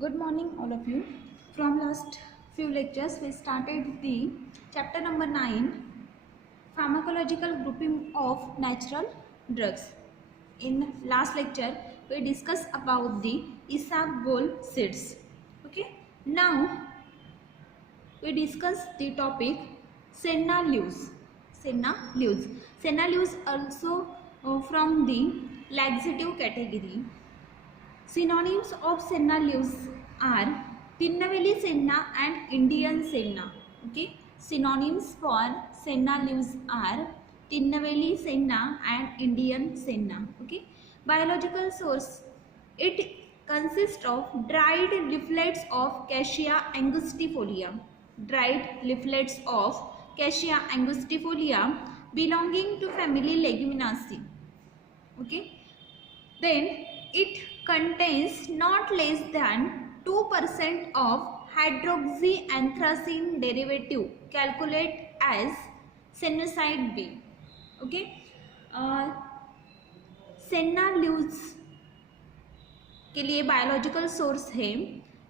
Good morning, all of you. From last few lectures, we started the chapter number 9, pharmacological grouping of natural drugs. In last lecture, we discussed about the isabgol seeds. Okay. Now we discuss the topic senna leaves. Senna leaves. Senna leaves also from the laxative category. Synonyms of senna leaves are Tirunelveli senna and Indian senna. Okay, synonyms for senna leaves are Tirunelveli senna and Indian senna. Okay, biological source. It consists of dried leaflets of Cassia angustifolia. Dried leaflets of Cassia angustifolia belonging to family Leguminosae. Okay. Then it contains not less than 2% of hydroxyanthracene derivative, calculate as sennoside B. Okay, senna leaves के लिए biological source है.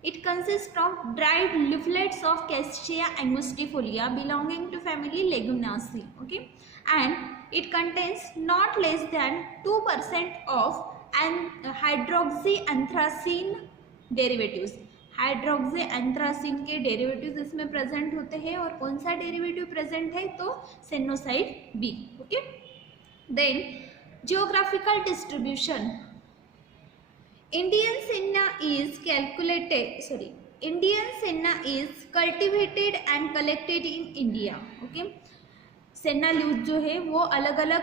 It consist of dried leaflets of Cassia angustifolia belonging to family Leguminosae. Okay, and it contains not less than 2% of hydroxy anthracene derivatives. Hydroxy anthracene के derivatives इसमें present होते हैं. और कौन सा डेरिवेटिव प्रेजेंट है? तो sennoside B. Okay, then geographical distribution. Indian senna is cultivated and collected in India. Okay, senna leaves जो है वो अलग अलग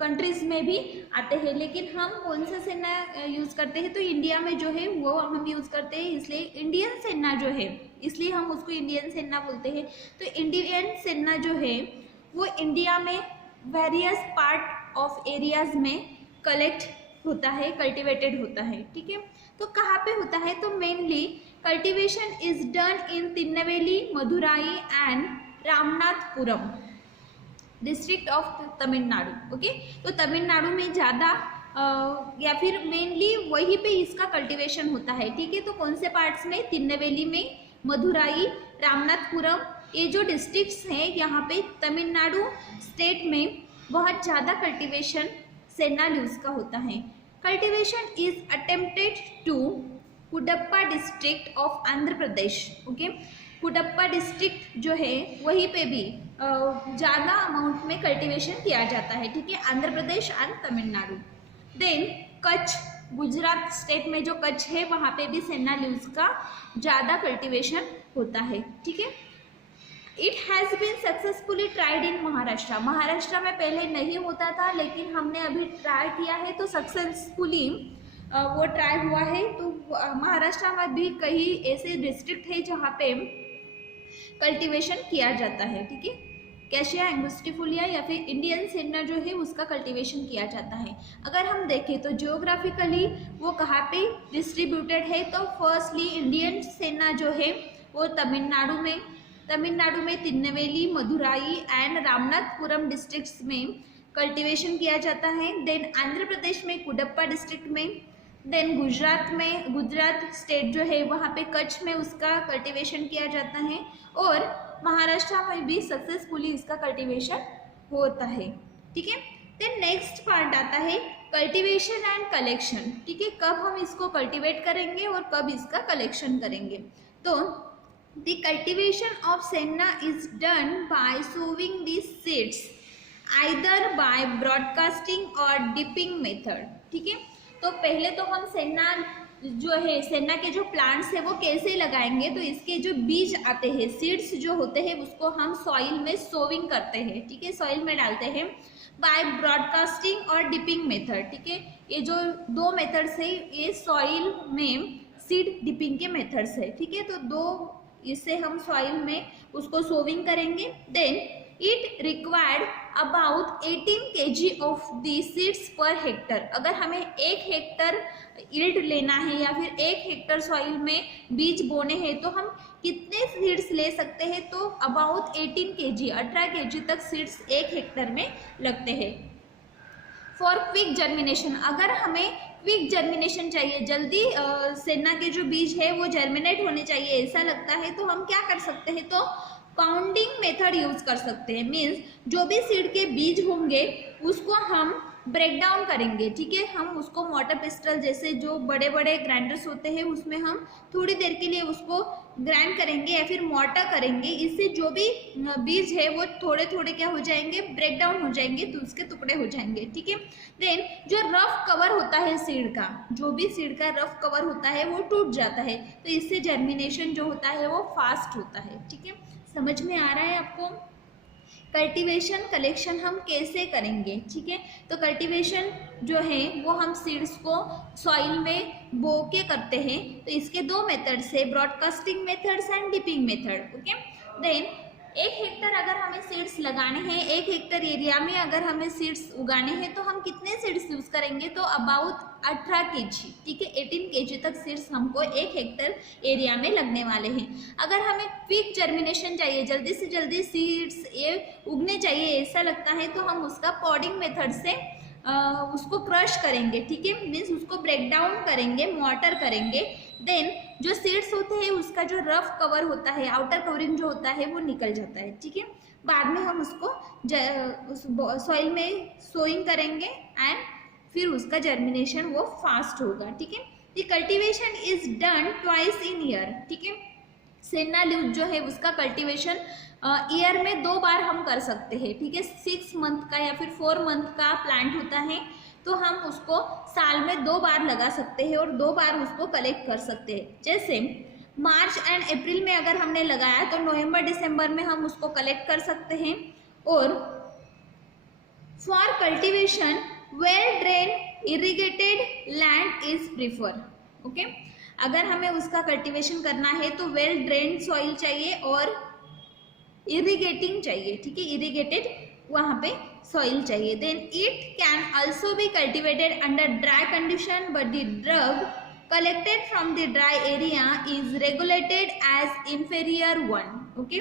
कंट्रीज में भी आते हैं, लेकिन हम कौन सा सेना यूज करते हैं? तो इंडिया में जो है वो हम यूज करते हैं, इसलिए इंडियन सेना जो है, इसलिए हम उसको इंडियन सेना बोलते हैं. तो इंडियन सेना जो है वो इंडिया में वेरियस पार्ट ऑफ एरियाज में कलेक्ट होता है, कल्टिवेटेड होता है. ठीक है, तो कहाँ पे होता है? तो mainly cultivation is done in Tirunelveli, Madurai and Ramanathapuram district of Tamil Nadu. Okay, तो तमिलनाडु में ज़्यादा या फिर मेनली वहीं पे इसका कल्टिवेशन होता है. ठीक है, तो कौन से पार्ट्स में? तिरुनेलवेली में, मदुराई, रामनाथपुरम, ये जो डिस्ट्रिक्ट्स हैं यहाँ पे तमिलनाडु स्टेट में बहुत ज़्यादा कल्टिवेशन सेना लीव्स का होता है. Cultivation is attempted to Kadapa district of Andhra Pradesh. Okay, Kadapa district जो है वहीं पे भी ज़्यादा अमाउंट में कल्टिवेशन किया जाता है. ठीक है, Andhra Pradesh and Tamil Nadu. Then Kutch, Gujarat state में जो कच्छ है वहाँ पे भी सेना लीव्स का ज़्यादा कल्टिवेशन होता है. ठीक है, it has been successfully tried in Maharashtra. Maharashtra में पहले नहीं होता था, लेकिन हमने अभी ट्राई किया है तो सक्सेसफुली वो ट्राई हुआ है. तो महाराष्ट्र में भी कई ऐसे डिस्ट्रिक्ट है जहाँ पे कल्टीवेशन किया जाता है. ठीक है, कैशिया एंगुस्टिफोलिया या फिर इंडियन सेना जो है उसका कल्टीवेशन किया जाता है. अगर हम देखें तो जियोग्राफिकली वो कहाँ पे डिस्ट्रीब्यूटेड है? तो फर्स्टली इंडियन सेना जो है वो तमिलनाडु में तिरुनेलवेली, मदुराई एंड रामनाथपुरम डिस्ट्रिक्ट्स में कल्टीवेशन किया जाता है. देन आंध्र प्रदेश में कुडप्पा डिस्ट्रिक्ट में, देन गुजरात स्टेट जो है वहाँ पे कच्छ में उसका कल्टीवेशन किया जाता है. और महाराष्ट्र में भी सक्सेसफुली इसका कल्टीवेशन होता है. ठीक है, देन नेक्स्ट पार्ट आता है कल्टीवेशन एंड कलेक्शन. ठीक है, कब हम इसको कल्टीवेट करेंगे और कब इसका कलेक्शन करेंगे? तो the cultivation of senna is done by sowing the seeds either by broadcasting or dipping method. ठीक है, तो पहले तो हम सेना जो है, सेना के जो प्लांट्स है वो कैसे लगाएंगे? तो इसके जो बीज आते हैं, सीड्स जो होते हैं, उसको हम सॉइल में सोविंग करते हैं. ठीक है, सॉइल में डालते हैं बाय ब्रॉडकास्टिंग और डिपिंग मेथड. ठीक है, ये जो दो मेथड्स है ये सॉइल में सीड डिपिंग के मेथड्स है. ठीक है, तो दो इससे हम सॉइल में उसको सोविंग करेंगे. Then it required about 18 kg of the seeds per hectare. अगर हमें 1 हेक्टर यील्ड लेना है या फिर 1 हेक्टर सॉइल में बीज बोने हैं तो हम कितने सीड्स ले सकते हैं? तो अबाउट 18 kg तक सीड्स 1 हेक्टर में लगते हैं. फॉर क्विक जर्मिनेशन, अगर हमें क्विक जर्मिनेशन चाहिए, जल्दी सेना के जो बीज है वो जर्मिनेट होने चाहिए ऐसा लगता है, तो हम क्या कर सकते हैं, तो पाउंडिंग मेथड यूज कर सकते हैं। मीन्स जो भी सीड के बीज होंगे उसको हम ब्रेक डाउन करेंगे, ठीक है। हम उसको मोटर पिस्टल जैसे जो बड़े बड़े ग्राइंडर्स होते हैं उसमें हम थोड़ी देर के लिए उसको ग्राइंड करेंगे या फिर मोटर करेंगे। इससे जो भी बीज है वो थोड़े थोड़े क्या हो जाएंगे, ब्रेक डाउन हो जाएंगे, तो उसके टुकड़े हो जाएंगे, ठीक है। देन जो रफ कवर होता है सीड का, जो भी सीड का रफ कवर होता है वो टूट जाता है, तो इससे जर्मिनेशन जो होता है वो फास्ट होता है, ठीक है। समझ में आ रहा है आपको? कल्टीवेशन कलेक्शन हम कैसे करेंगे, ठीक है। तो कल्टीवेशन जो है वो हम सीड्स को सॉइल में बो के करते हैं। तो इसके दो मेथड्स है, broadcasting methods and dipping method, okay. Then 1 hectare अगर हमें सीड्स लगाने हैं, 1 हेक्टर एरिया में अगर हमें सीड्स उगाने हैं तो हम कितने सीड्स यूज करेंगे, तो अबाउट 18 kg, ठीक है। 18 kg तक सीड्स हमको 1 हेक्टर एरिया में लगने वाले हैं। अगर हमें क्विक जर्मिनेशन चाहिए, जल्दी से जल्दी सीड्स ये उगने चाहिए ऐसा लगता है, तो हम उसका पॉडिंग मेथड से उसको क्रश करेंगे, ठीक है। मीन्स उसको ब्रेक डाउन करेंगे, मोटर करेंगे। देन जो सीड्स होते हैं उसका जो रफ कवर होता है, आउटर कवरिंग जो होता है वो निकल जाता है, ठीक है। बाद में हम उसको सॉइल में सोइंग करेंगे एंड फिर उसका जर्मिनेशन वो फास्ट होगा, ठीक है। The cultivation is done twice in year, ठीक है। सेना लीव्स जो है उसका कल्टीवेशन ईयर में 2 बार हम कर सकते हैं, ठीक है। 6 मंथ का या फिर 4 मंथ का प्लांट होता है, तो हम उसको साल में 2 बार लगा सकते हैं और 2 बार उसको कलेक्ट कर सकते हैं। जैसे मार्च एंड अप्रैल में अगर हमने लगाया तो नवंबर दिसंबर में हम उसको कलेक्ट कर सकते हैं। और for cultivation well drain irrigated land is prefer, okay. अगर हमें उसका कल्टीवेशन करना है तो वेल ड्रेन सॉइल चाहिए और इरिगेटिंग चाहिए, ठीक है। इरिगेटेड वहाँ पे सॉइल चाहिए। Then it can also be cultivated under dry condition, but the drug collected from the dry area is regulated as inferior one, okay.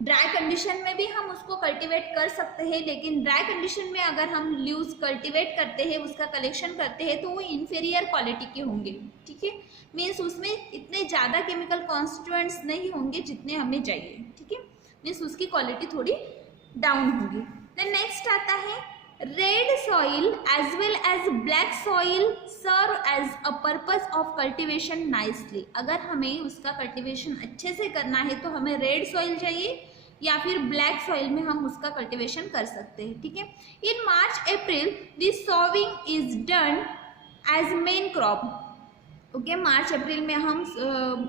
Dry condition में भी हम उसको कल्टीवेट कर सकते हैं, लेकिन ड्राई कंडीशन में अगर हम लीव्स कल्टीवेट करते हैं, उसका कलेक्शन करते हैं, तो वो इंफीरियर क्वालिटी के होंगे, ठीक है। मीन्स उसमें इतने ज़्यादा केमिकल कॉन्स्टिट्यूएंट्स नहीं होंगे जितने हमें चाहिए, ठीक है। मीन्स उसकी क्वालिटी थोड़ी डाउन होगी। देन नेक्स्ट आता है red soil as well as black soil serve as a purpose of cultivation nicely. अगर हमें उसका कल्टीवेशन अच्छे से करना है तो हमें रेड सॉइल चाहिए या फिर ब्लैक सॉइल में हम उसका कल्टीवेशन कर सकते हैं, ठीक है। In March April this sowing is done as main crop, okay. March April में हम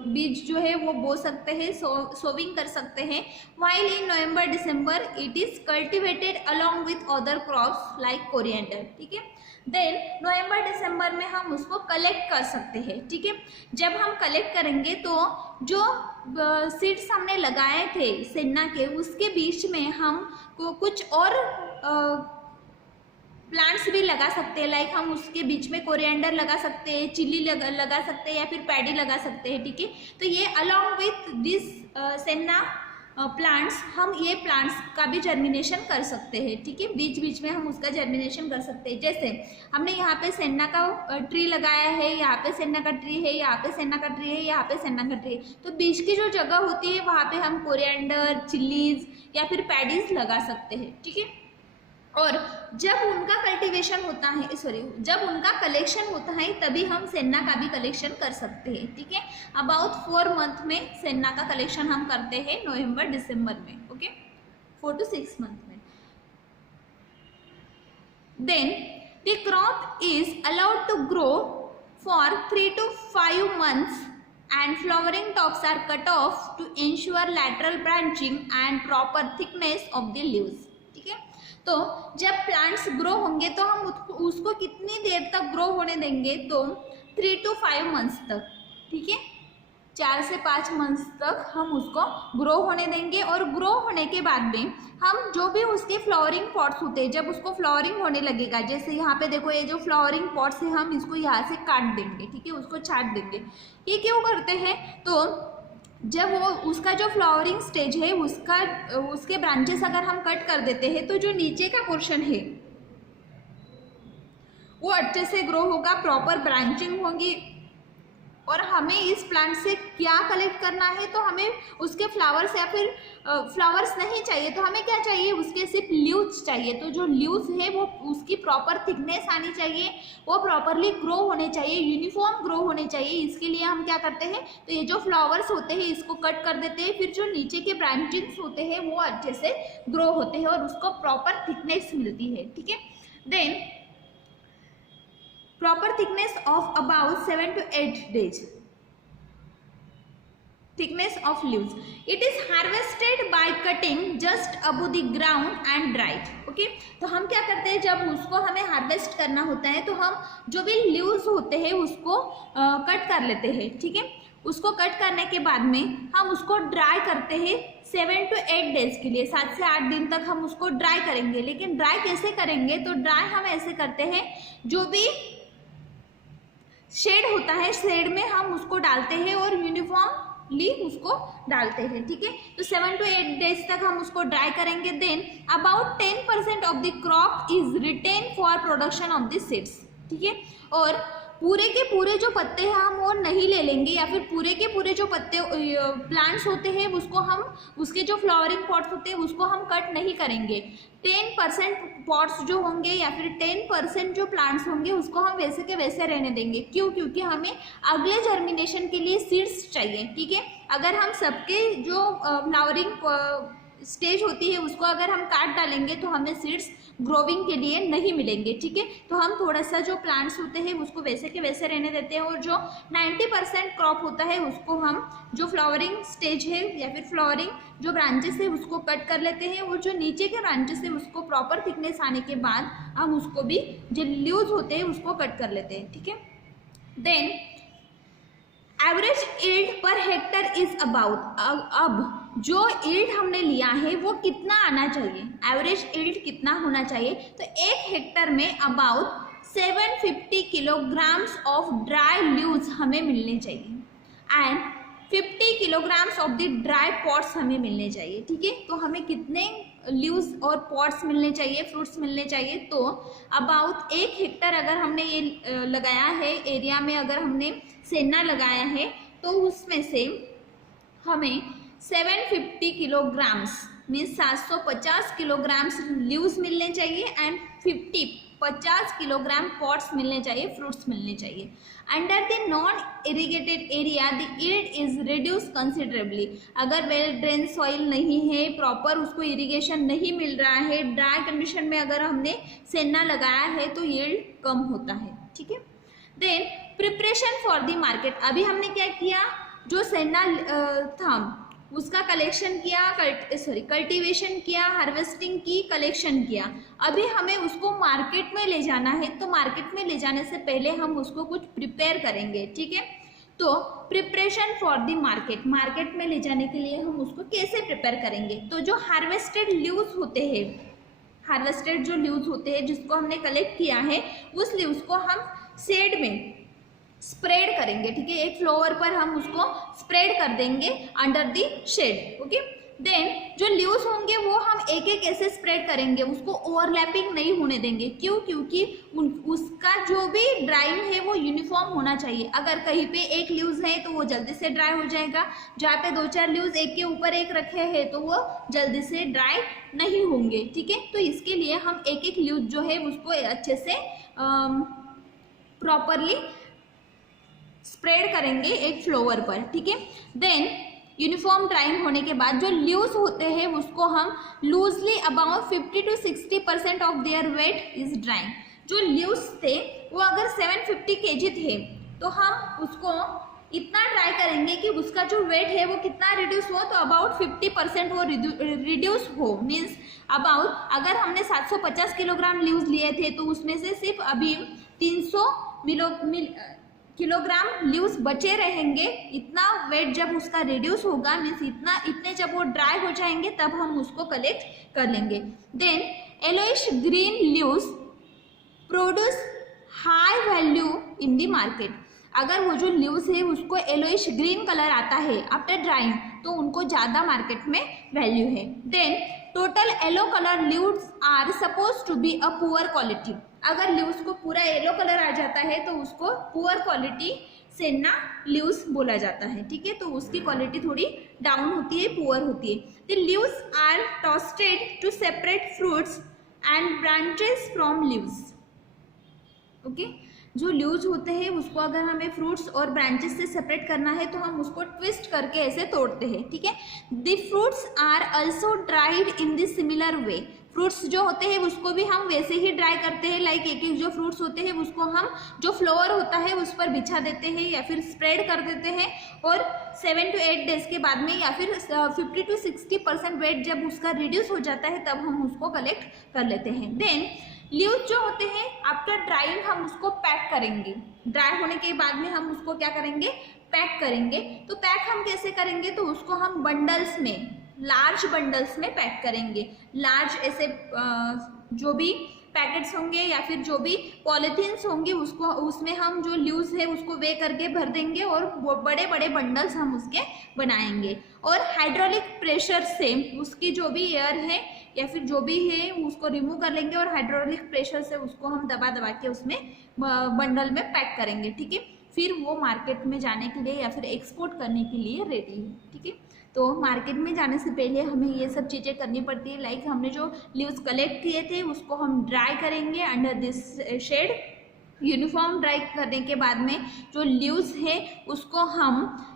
बीज जो है वो बो सकते हैं, सोविंग कर सकते हैं। While in November December it is cultivated along with other crops like coriander, ठीक है। देन नवंबर दिसंबर में हम उसको कलेक्ट कर सकते हैं, ठीक है। जब हम कलेक्ट करेंगे तो जो सीड्स हमने लगाए थे सेना के, उसके बीच में हम को कुछ और प्लांट्स भी लगा सकते हैं। लाइक हम उसके बीच में कोरिएंडर लगा सकते हैं, चिली लगा सकते हैं या फिर पैडी लगा सकते हैं, ठीक है। तो ये अलॉन्ग विथ दिस सेना प्लांट्स हम ये प्लांट्स का भी जर्मिनेशन कर सकते हैं, ठीक है। बीच बीच में हम उसका जर्मिनेशन कर सकते हैं। जैसे हमने यहाँ पे सेना का ट्री लगाया है, यहाँ पे सेना का ट्री है, यहाँ पे सेना का ट्री है, यहाँ पे सेना का ट्री है, तो बीच की जो जगह होती है वहाँ पे हम कोरिएंडर, चिलीज या फिर पैडीज लगा सकते हैं, ठीक है। और जब उनका कल्टीवेशन होता है, जब उनका कलेक्शन होता है तभी हम सेना का भी कलेक्शन कर सकते हैं, ठीक है। अबाउट 4 मंथ में सेना का कलेक्शन हम करते हैं, नवंबर दिसंबर में, ओके, 4 to 6 मंथ में। Then the crop is allowed to grow for 3 to 5 months and flowering tops are cut off to ensure lateral branching and proper thickness of the leaves, ठीक है। तो जब प्लांट्स ग्रो होंगे तो हम उसको कितनी देर तक ग्रो होने देंगे, तो 3 to 5 months तक, ठीक है। 4 से 5 मंथ्स तक हम उसको ग्रो होने देंगे। और ग्रो होने के बाद में हम जो भी उसके फ्लावरिंग पॉट्स होते हैं, जब उसको फ्लावरिंग होने लगेगा, जैसे यहाँ पे देखो ये जो फ्लावरिंग पॉट्स है हम इसको यहाँ से काट देंगे, ठीक है, उसको छाट देंगे। ये क्यों करते हैं, तो जब वो उसका जो फ्लावरिंग स्टेज है उसके ब्रांचेस अगर हम कट कर देते हैं तो जो नीचे का पोर्शन है वो अच्छे से ग्रो होगा, प्रॉपर ब्रांचिंग होगी। और हमें इस प्लांट से क्या कलेक्ट करना है, तो हमें उसके फ्लावर्स या फिर फ्लावर्स नहीं चाहिए, तो हमें क्या चाहिए, उसके सिर्फ लीव्स चाहिए। तो जो लीव्स है वो उसकी प्रॉपर थिकनेस आनी चाहिए, वो प्रॉपरली ग्रो होने चाहिए, यूनिफॉर्म ग्रो होने चाहिए। इसके लिए हम क्या करते हैं, तो ये जो फ्लावर्स होते हैं इसको कट कर देते हैं, फिर जो नीचे के ब्रांचिंग्स होते हैं वो अच्छे से ग्रो होते हैं और उसको प्रॉपर थिकनेस मिलती है। ठीक है, then proper thickness of about 7 to 8 days. Thickness of leaves. It is harvested by cutting just above the ground and dried. Okay? तो हम क्या करते हैं, जब उसको हमें हार्वेस्ट करना होता है तो हम जो भी लीव्स होते हैं उसको कट कर लेते हैं। ठीक है, उसको कट करने के बाद में हम उसको ड्राई करते हैं 7 to 8 डेज के लिए, 7 से 8 दिन तक हम उसको ड्राई करेंगे। लेकिन ड्राई कैसे करेंगे, तो ड्राई हम ऐसे करते हैं, जो भी शेड होता है शेड में हम उसको डालते हैं और यूनिफॉर्मली उसको डालते हैं। ठीक है, तो 7 to 8 डेज तक हम उसको ड्राई करेंगे। Then about 10% of the crop is retain for production of the seeds. ठीक है, और पूरे के पूरे जो पत्ते हैं हम वो नहीं ले लेंगे, या फिर पूरे के पूरे जो पत्ते प्लांट्स होते हैं उसको हम, उसके जो फ्लावरिंग पॉट्स होते हैं उसको हम कट नहीं करेंगे। 10% पॉट्स जो होंगे या फिर 10% जो प्लांट्स होंगे उसको हम वैसे के वैसे रहने देंगे। क्यों, क्योंकि हमें अगले जर्मिनेशन के लिए सीड्स चाहिए। ठीक है, अगर हम सबके जो फ्लावरिंग स्टेज होती है उसको अगर हम काट डालेंगे तो हमें सीड्स ग्रोविंग के लिए नहीं मिलेंगे। ठीक है, तो हम थोड़ा सा जो प्लांट्स होते हैं उसको वैसे के वैसे रहने देते हैं, और जो 90% क्रॉप होता है उसको हम जो फ्लावरिंग स्टेज है या फिर फ्लावरिंग जो ब्रांचेस है उसको कट कर लेते हैं, और जो नीचे के ब्रांचेस है उसको प्रॉपर थिकनेस आने के बाद हम उसको भी जो लीव्स होते हैं उसको कट कर लेते हैं। ठीक है, then average yield per hectare is about, अब जो यील्ड हमने लिया है वो कितना आना चाहिए, एवरेज यील्ड कितना होना चाहिए, तो 1 हेक्टर में about 750 kilograms of dry leaves हमें मिलने चाहिए and 50 kilograms of the dry pots हमें मिलने चाहिए। ठीक है, तो हमें कितने लीव्स और पॉट्स मिलने चाहिए, फ्रूट्स मिलने चाहिए, तो अबाउट 1 हेक्टर अगर हमने ये लगाया है एरिया में, अगर हमने सेना लगाया है तो उसमें से हमें 750 किलोग्राम्स मीन्स 750 किलोग्राम्स लीव्स मिलने चाहिए एंड 50 किलोग्राम पॉट्स मिलने चाहिए, फ्रूट्स मिलने चाहिए। Under the non irrigated area the yield is reduce considerably, अगर वेल ड्रेन सॉइल नहीं है, प्रॉपर उसको इरिगेशन नहीं मिल रहा है, ड्राई कंडीशन में अगर हमने सेना लगाया है तो यील्ड कम होता है। ठीक है, then preparation for the market, अभी हमने क्या किया, जो सेना था उसका कलेक्शन किया, कल्टीवेशन किया, हार्वेस्टिंग की, कलेक्शन किया। अभी हमें उसको मार्केट में ले जाना है, तो मार्केट में ले जाने से पहले हम उसको कुछ प्रिपेयर करेंगे। ठीक है, तो preparation for the market, market में ले जाने के लिए हम उसको कैसे प्रिपेयर करेंगे, तो जो हार्वेस्टेड लीव्स होते हैं, हार्वेस्टेड जो लीव्स होते हैं जिसको हमने कलेक्ट किया है उस लीव्स को हम शेड में स्प्रेड करेंगे। ठीक है, एक फ्लोर पर हम उसको स्प्रेड कर देंगे under the shade. Okay, then जो लीव्स होंगे वो हम एक एक ऐसे स्प्रेड करेंगे, उसको ओवरलैपिंग नहीं होने देंगे। क्यों, क्योंकि उसका जो भी ड्राइंग है वो यूनिफॉर्म होना चाहिए। अगर कहीं पे एक लीव्स है तो वो जल्दी से ड्राई हो जाएगा, जहाँ पे 2-4 लीव्स एक के ऊपर एक रखे हैं तो वो जल्दी से ड्राई नहीं होंगे। ठीक है, तो इसके लिए हम एक एक लीव जो है उसको अच्छे से प्रॉपरली स्प्रेड करेंगे एक फ्लोवर पर। ठीक है, देन यूनिफॉर्म ड्राइंग होने के बाद जो लीव्स होते हैं उसको हम loosely about 50 to 60% of their weight is drying. जो लीव्स थे वो अगर 750 kg थे तो हम उसको इतना ड्राई करेंगे कि उसका जो वेट है वो कितना रिड्यूस हो, तो अबाउट 50% वो रिड्यूस हो। मीन्स अबाउट अगर हमने 750 किलोग्राम लीव्स लिए थे तो उसमें से सिर्फ अभी 300 किलोग्राम लीव्स बचे रहेंगे। इतना वेट जब उसका रिड्यूस होगा मीन्स इतने जब वो ड्राई हो जाएंगे तब हम उसको कलेक्ट कर लेंगे। Then yellowish green leaves produce high value in the market, अगर वो जो लीव्स है उसको येलोइश ग्रीन कलर आता है आफ्टर ड्राइंग तो उनको ज़्यादा मार्केट में वैल्यू है। Then total yellow colour leaves are suppose to be a poor quality, अगर लीव्स को पूरा येलो कलर आ जाता है तो उसको पुअर क्वालिटी सेन्ना लीव्स बोला जाता है, ठीक है। तो उसकी क्वालिटी थोड़ी डाउन होती है, पुअर होती है। The leaves are toasted to separate fruits and branches from leaves. Okay, जो लीव्स होते हैं उसको अगर हमें फ्रूट्स और ब्रांचेस से सेपरेट करना है तो हम उसको ट्विस्ट करके ऐसे तोड़ते हैं, ठीक है। The fruits are also dried in the similar way. Fruits जो होते हैं उसको भी हम वैसे ही ड्राई करते हैं, लाइक एक एक जो फ्रूट्स होते हैं उसको हम जो फ्लोर होता है उस पर बिछा देते हैं या फिर स्प्रेड कर देते हैं, और 7 to 8 डेज के बाद में या फिर 50 to 60% वेट जब उसका रिड्यूस हो जाता है तब हम उसको कलेक्ट कर लेते हैं। देन लीव्स जो होते हैं आफ्टर ड्राइंग हम उसको पैक करेंगे। ड्राई होने के बाद में हम उसको क्या करेंगे, पैक करेंगे। तो पैक हम कैसे करेंगे, तो उसको हम बंडल्स में, लार्ज बंडल्स में पैक करेंगे। लार्ज ऐसे जो भी पैकेट्स होंगे या फिर जो भी पॉलीथीन्स होंगे उसको, उसमें हम जो लीव्स है उसको वे करके भर देंगे और वो बड़े बड़े बंडल्स हम उसके बनाएंगे। और हाइड्रोलिक प्रेशर से उसकी जो भी एयर है या फिर जो भी है उसको रिमूव कर लेंगे और हाइड्रोलिक प्रेशर से उसको हम दबा दबा के उसमें बंडल में पैक करेंगे, ठीक है। फिर वो मार्केट में जाने के लिए या फिर एक्सपोर्ट करने के लिए रेडी है, ठीक है। तो मार्केट में जाने से पहले हमें ये सब चीज़ें करनी पड़ती है, लाइक हमने जो लीव्स कलेक्ट किए थे उसको हम ड्राई करेंगे under this shade. Uniform dry करने के बाद में जो लीव्स है उसको हम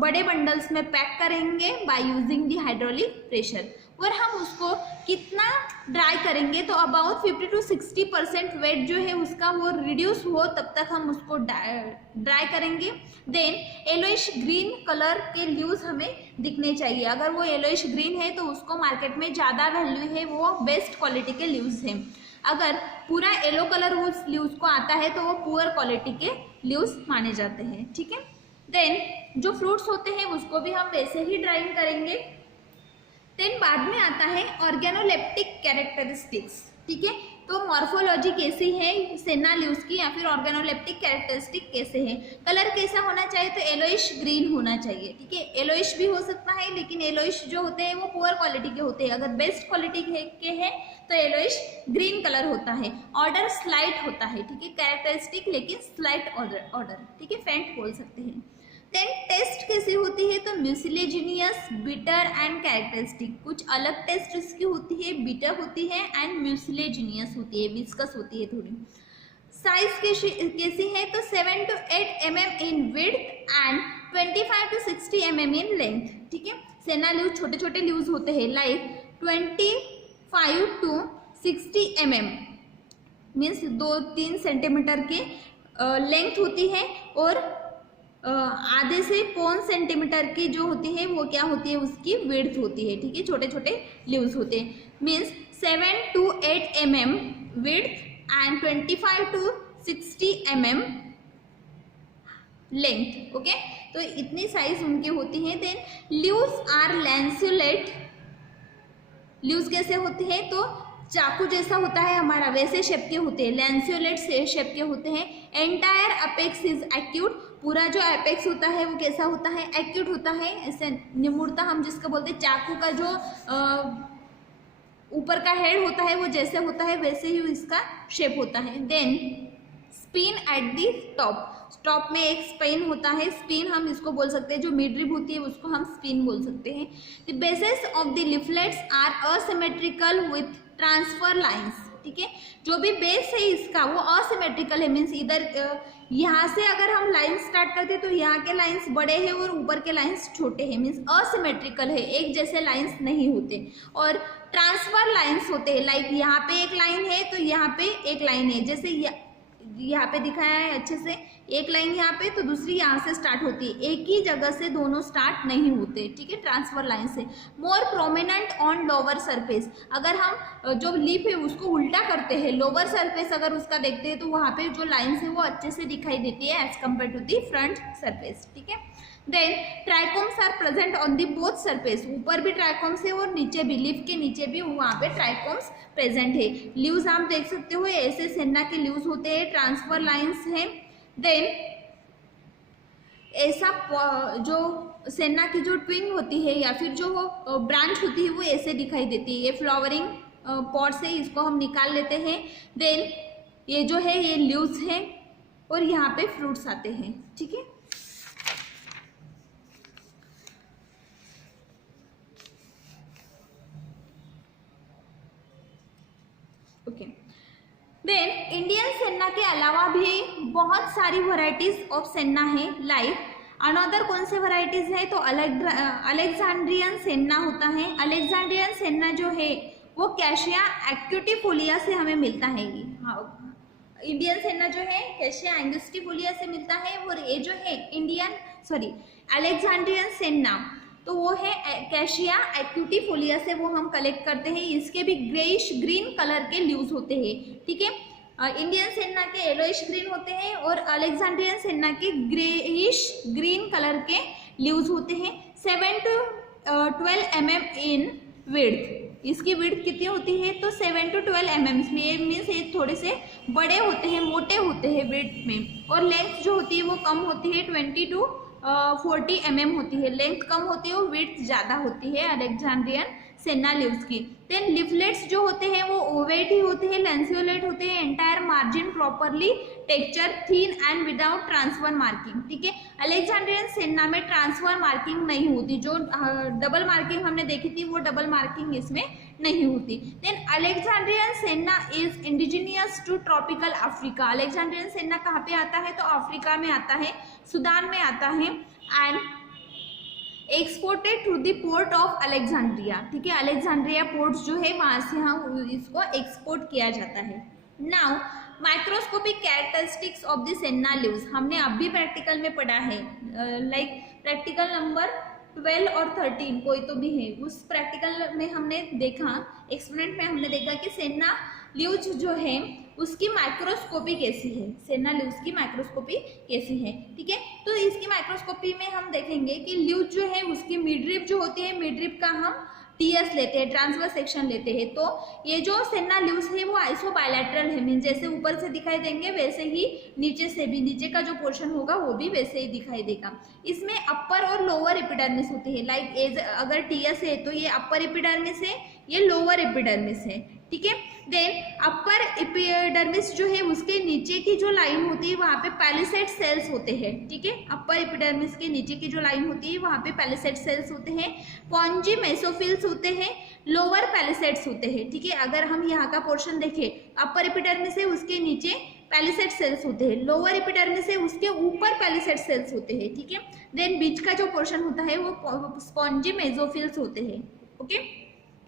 बड़े बंडल्स में पैक करेंगे by using the hydraulic pressure. और हम उसको कितना ड्राई करेंगे, तो अबाउट 50 to 60% वेट जो है उसका वो रिड्यूस हो तब तक हम उसको ड्राई करेंगे। देन येलोइश ग्रीन कलर के लीव्स हमें दिखने चाहिए। अगर वो येलोइश ग्रीन है तो उसको मार्केट में ज़्यादा वैल्यू है, वो बेस्ट क्वालिटी के लीव्स हैं। अगर पूरा येलो कलर उस लीव्स को आता है तो वो पुअर क्वालिटी के लीव्स माने जाते हैं, ठीक है। देन जो फ्रूट्स होते हैं उसको भी हम वैसे ही ड्राइंग करेंगे। देन बाद में आता है ऑर्गेनोलेप्टिक कैरेक्टरिस्टिक्स, ठीक है। तो मॉर्फोलॉजी कैसी है सेना लीव्स की या फिर ऑर्गेनोलेप्टिक कैरेक्टरिस्टिक कैसे है। कलर कैसा होना चाहिए, तो येलोइश ग्रीन होना चाहिए, ठीक है। येलोइश भी हो सकता है लेकिन येलोइश जो होते हैं वो पुअर क्वालिटी के होते हैं। अगर बेस्ट क्वालिटी के हैं तो येलोइश ग्रीन कलर होता है। ऑर्डर स्लाइट होता है, ठीक है। कैरेक्टरिस्टिक लेकिन स्लाइट ऑर्डर, ठीक है, फेंट बोल सकते हैं। देन टेस्ट कैसी होती है, तो म्यूसिलेजिनियस, बिटर एंड कैरेक्टरिस्टिक। कुछ अलग टेस्ट इसकी होती है, बिटर होती है एंड म्यूसिलेजिनियस होती है, विस्कस होती है थोड़ी। साइज कैसी है, तो 7 to 8 mm in width and 25 to 60 mm in length, ठीक है। सेना लीव छोटे छोटे लीव्स होते हैं, like 25 to 60 mm means 2-3 centimetre के लेंथ होती है, और आधे से 5 सेंटीमीटर की जो होती है वो क्या होती है, उसकी विड्थ होती है, ठीक है। छोटे छोटे लीव्स होते हैं, means 7 to 8 mm width and 25 to 60 mm length, okay. तो इतनी साइज उनकी होती है। Then leaves are lanceolate. Leaves कैसे होते हैं, तो चाकू जैसा होता है हमारा वैसे शेप के होते हैं, लैंसुलेट शेप के होते हैं। Entire apex is acute. पूरा जो एपेक्स होता है वो कैसा होता है, एक्यूट होता है, ऐसे निमुड़ता, हम जिसका बोलते हैं चाकू का जो ऊपर का हेड होता है वो जैसे होता है वैसे ही इसका शेप होता है। Then spin at the top में एक स्पिन होता है, स्पिन हम इसको बोल सकते हैं, जो मिडरिब होती है उसको हम स्पिन बोल सकते हैं। The bases of the leaflets are asymmetrical with transfer lines, ठीक है। जो भी बेस है इसका वो असिमेट्रिकल है, मीन्स इधर यहाँ से अगर हम लाइन स्टार्ट करते हैं तो यहाँ के लाइंस बड़े हैं और ऊपर के लाइंस छोटे हैं, मीन्स असिमेट्रिकल है, एक जैसे लाइंस नहीं होते। और ट्रांसफर लाइंस होते हैं, लाइक यहाँ पे एक लाइन है तो यहाँ पे एक लाइन है, जैसे यहाँ पे दिखाया है अच्छे से, एक लाइन यहाँ पे तो दूसरी यहाँ से स्टार्ट होती है, एक ही जगह से दोनों स्टार्ट नहीं होते, ठीक है, ट्रांसफर लाइन से। मोर प्रोमिनेंट ऑन लोअर सरफेस। अगर हम जो लीफ है उसको उल्टा करते हैं, लोअर सरफेस अगर उसका देखते हैं तो वहाँ पे जो लाइन्स है वो अच्छे से दिखाई देती है as compare to the front surface, ठीक है। Then trichomes are present on the both surface. ऊपर भी ट्राइकोम्स है और नीचे भी, लीफ के नीचे भी वहाँ पे ट्राइकोम्स प्रेजेंट है। लीव्स आप देख सकते हो ऐसे सेना के लीव्स होते हैं, ट्रांसफर लाइन्स हैं। देन ऐसा जो सेना की जो ट्विंग होती है या फिर जो ब्रांच होती है वो ऐसे दिखाई देती है, ये फ्लावरिंग पॉट से इसको हम निकाल लेते हैं। देन ये जो है ये लीव्स है और यहाँ पे फ्रूट्स आते हैं, ठीक है। ओके, देन इंडियन सेन्ना के अलावा भी बहुत सारी वैरायटीज ऑफ सेन्ना है। लाइक अनदर कौन से वैरायटीज है, तो अलेक्जेंड्रियन सेन्ना होता है। अलेक्जेंड्रियन सेन्ना जो है वो कैशिया एक्यूटिफोलिया से हमें मिलता है। इंडियन सेन्ना जो है कैशिया एंगस्टिफोलिया से मिलता है। और ये जो है अलेक्जेंड्रियन सेन्ना तो वो है कैशिया एक्यूटिफोलिया से वो हम कलेक्ट करते हैं। इसके भी ग्रेइश ग्रीन कलर के लीव्स होते हैं, ठीक है। इंडियन सेन्ना के येलोइश ग्रीन होते हैं और अलेक्जेंड्रियन सेन्ना के ग्रेइश ग्रीन कलर के लीव्स होते हैं। 7 to 12 mm इन विड्थ। इसकी विड्थ कितनी होती है, तो 7 to 12 mm में, ये मीन्स ये थोड़े से बड़े होते हैं, मोटे होते हैं विड्थ में। और लेंथ जो होती है वो कम होती है, 20 to 40 mm होती है। लेंथ कम होती है और विड्थ ज़्यादा होती है अलेक्जेंड्रियन सेन्ना लीव्स की। देन लिफलेट्स जो होते हैं वो ओवेट ही होते हैं, लैंसियोलेट होते हैं। Entire margin properly texture thin and without transfer marking, ठीक है। अलेक्जेंड्रियन सेन्ना में ट्रांसफर मार्किंग नहीं होती, जो डबल मार्किंग हमने देखी थी वो डबल मार्किंग इसमें नहीं होती। Then Alexandrian senna is indigenous to tropical Africa. Alexandrian senna कहाँ पे आता है, तो अफ्रीका में आता है, सुदान में आता है। And exported through the port of Alexandria, ठीक है। अलेक्जेंड्रिया पोर्ट जो है वहाँ से हम इसको एक्सपोर्ट किया जाता है। Now microscopic characteristics of the senna leaves हमने अभी प्रैक्टिकल में पढ़ा है। लाइक प्रैक्टिकल नंबर 12 और 13 कोई तो भी है, उस प्रैक्टिकल में हमने देखा, एक्सपेरिमेंट में हमने देखा कि सेन्ना लीव्स जो है उसकी माइक्रोस्कोपी कैसी है, सेन्ना लीव्स की माइक्रोस्कोपी कैसी है, ठीक है। तो इसकी माइक्रोस्कोपी में हम देखेंगे कि लीव्स जो है उसकी मिडरिप जो होती है, मिडरिप का हम टीएस लेते हैं, ट्रांसवर्स सेक्शन लेते हैं। तो ये जो सेन्ना लीव्स है वो आइसोबायलैटरल है, मीन जैसे ऊपर से दिखाई देंगे वैसे ही नीचे से भी, नीचे का जो पोर्शन होगा वो भी वैसे ही दिखाई देगा। इसमें अपर और लोअर एपिडर्मिस होती है। लाइक अगर टीएस है तो ये अपर एपिडर्मिस है, ये लोअर एपिडर्मिस है, ठीक है। देन अपर एपिडर्मिस जो है उसके नीचे की जो लाइन होती है वहाँ पे पैलिसेड सेल्स होते हैं, ठीक है। अपर एपिडर्मिस के नीचे की जो लाइन होती है वहाँ पे पैलिसेड सेल्स होते हैं। पॉन्जी मेसोफिल्स होते हैं, लोअर पैलिसेड्स होते हैं, ठीक है। अगर हम यहाँ का पोर्शन देखें, अपर एपिडर्मिस है उसके नीचे पैलिसेड सेल्स होते हैं, लोअर एपिडर्मिस है उसके ऊपर पैलिसेड सेल्स होते हैं, ठीक है। देन बीच का जो पोर्शन होता है वो स्पॉन्जी मेसोफिल्स होते हैं, ओके।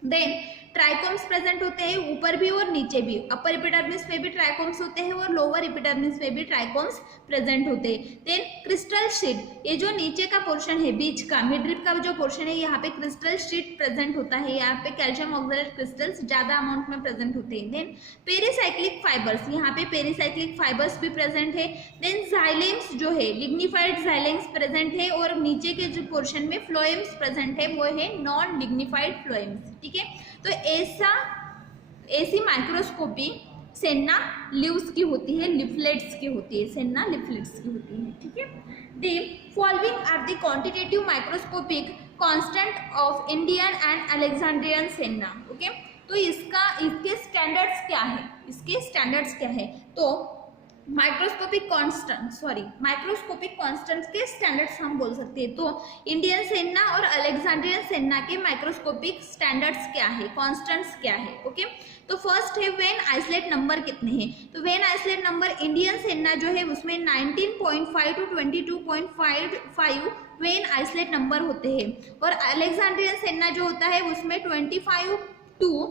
देन ट्राइकोम्स प्रेजेंट होते हैं ऊपर भी और नीचे भी। अपर एपिडर्मिस में भी ट्राइकोम्स होते हैं और लोअर एपिडर्मिस में भी ट्राइकोम्स प्रेजेंट होते हैं। देन क्रिस्टल शीट, ये जो नीचे का पोर्शन है, बीच का मिडरिप का जो पोर्शन है, यहाँ पे क्रिस्टल शीट प्रेजेंट होता है। यहाँ पे कैल्शियम ऑक्सलेट क्रिस्टल्स ज्यादा अमाउंट में प्रेजेंट होते हैं। देन पेरिसाइक्लिक फाइबर्स, यहाँ पे पेरिसाइक्लिक फाइबर्स भी प्रेजेंट है। देन जाइलेम्स जो है, लिग्निफाइड जाइलेम्स प्रेजेंट है और नीचे के जो पोर्शन में फ्लोएम्स प्रेजेंट है वो है नॉन लिग्निफाइड फ्लोएम्स, ठीक है। तो ऐसी माइक्रोस्कोपी सेन्ना लीव्स की होती है, लिफलेट्स की होती है, सेन्ना लिफलेट्स की होती है, ठीक है। The following are the quantitative microscopic constant of Indian and Alexandrian senna, okay. तो इसके स्टैंडर्ड्स क्या है, इसके स्टैंडर्ड्स क्या है, तो माइक्रोस्कोपिक कांस्टेंट्स के स्टैंडर्ड्स हम बोल सकते हैं। तो इंडियन सेन्ना और अलेक्जेंड्रियन सेन्ना के माइक्रोस्कोपिक स्टैंडर्ड्स क्या है, कांस्टेंट्स क्या है, ओके। तो फर्स्ट है वेन आइसोलेट नंबर कितने हैं, तो when isolate number Indian senna जो है उसमें 19.5 to 22.5 वेन आइसोलेट नंबर होते हैं और अलेक्जेंड्रियन सेन्ना जो होता है उसमें 25 to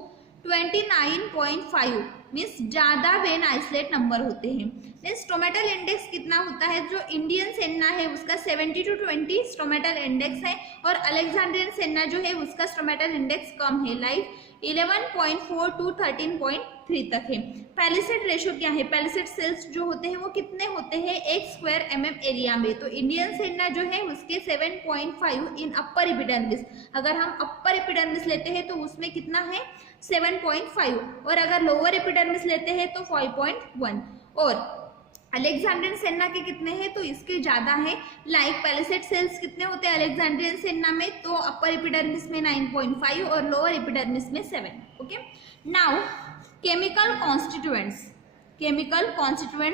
29.5 मीन्स ज़्यादा वेन आइसोलेट नंबर होते हैं। देन स्टोमेटल इंडेक्स कितना होता है, जो इंडियन सेन्ना है उसका 70 to 20 स्टोमेटल इंडेक्स है और अलेक्जेंड्रियन सेन्ना जो है उसका स्टोमेटल इंडेक्स कम है, लाइक 11.4 to 13.3 तक है। पैलिसेड रेशो क्या है, पैलिसेड सेल्स जो होते हैं वो कितने होते हैं 1 स्क्वायर mm एरिया में, तो इंडियन सेन्ना जो है उसके 7.5 इन अपर एपिडर्मिस। अगर हम अपर एपिडर्मिस लेते हैं तो उसमें कितना है 7.5 और अगर लोअर एपिडर्मिस लेते हैं तो 5.1 और अलेक्जेंड्रियन सेन्ना के कितने हैं, तो इसके ज़्यादा है। लाइक पैलिसेड सेल्स कितने होते हैं अलेक्जेंड्रियन सेन्ना में, तो अपर एपिडर्मिस में 9.5 और लोअर एपिडर्मिस में 7, okay. Now chemical constituents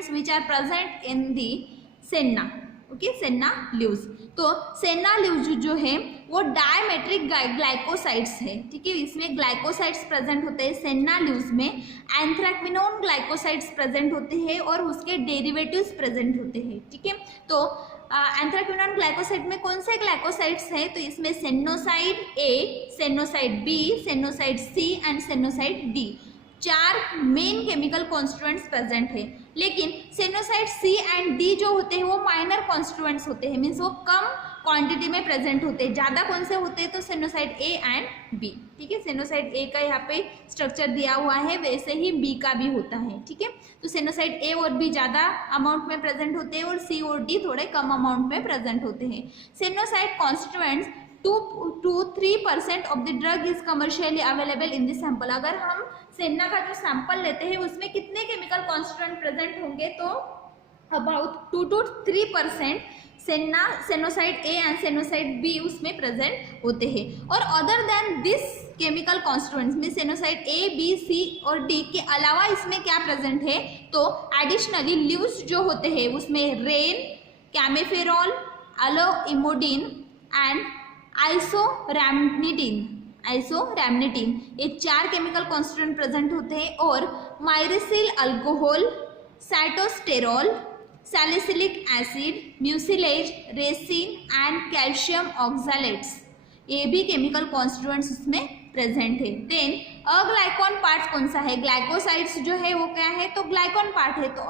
which are present in the senna, okay, senna leaves. तो सेन्ना लीव्स जो है वो डायमेट्रिक ग्लाइकोसाइड्स है, ठीक है, इसमें ग्लाइकोसाइड्स प्रेजेंट होते हैं सेन्ना लीव्स में। एंथ्रेक्विनोन ग्लाइकोसाइड्स प्रेजेंट होते हैं और उसके डेरिवेटिव्स प्रेजेंट होते हैं, ठीक है। तो एंथ्रेक्विनोन ग्लाइकोसाइड में कौन से ग्लाइकोसाइड्स है, तो इसमें sennoside A, sennoside B, sennoside C and sennoside D, 4 main chemical constituents present है। लेकिन सेनोसाइड सी एंड डी जो होते हैं वो माइनर कॉन्स्टिट्यूएंट्स होते हैं, मीन्स वो कम क्वांटिटी में प्रेजेंट होते हैं। ज़्यादा कौन से होते हैं, तो सेनोसाइड ए एंड बी, ठीक है। सेनोसाइड ए का यहाँ पे स्ट्रक्चर दिया हुआ है, वैसे ही बी का भी होता है, ठीक है। तो सेनोसाइड ए और बी ज़्यादा अमाउंट में प्रेजेंट होते हैं और सी और डी थोड़े कम अमाउंट में प्रेजेंट होते हैं। सेनोसाइड constituents 2-3% of the drug is commercially available in this sample. अगर हम सेन्ना का जो सैंपल लेते हैं उसमें कितने केमिकल कॉन्स्टिट्यूएंट प्रेजेंट होंगे, तो about 2-3% sennoside A and sennoside B उसमें प्रेजेंट होते हैं। और other than this chemical constituents में सेनोसाइड ए, बी, सी और डी के अलावा इसमें क्या प्रेजेंट है, तो एडिशनली लीव्स जो होते हैं उसमें रेन, कैमेफेरॉल, अलोइमोडिन एंड आइसोरैमनिटिन, ये 4 केमिकल कॉन्स्टिट्यूएंट प्रेजेंट होते हैं। और myricyl alcohol, sitosterol, salicylic acid, mucilage, resin and calcium oxalates, ये भी केमिकल कॉन्स्टिट्यूएंट्स इसमें प्रेजेंट है। देन अग्लाइकॉन पार्ट कौन सा है, ग्लाइकोसाइड्स जो है वो क्या है, तो ग्लाइकॉन पार्ट है। तो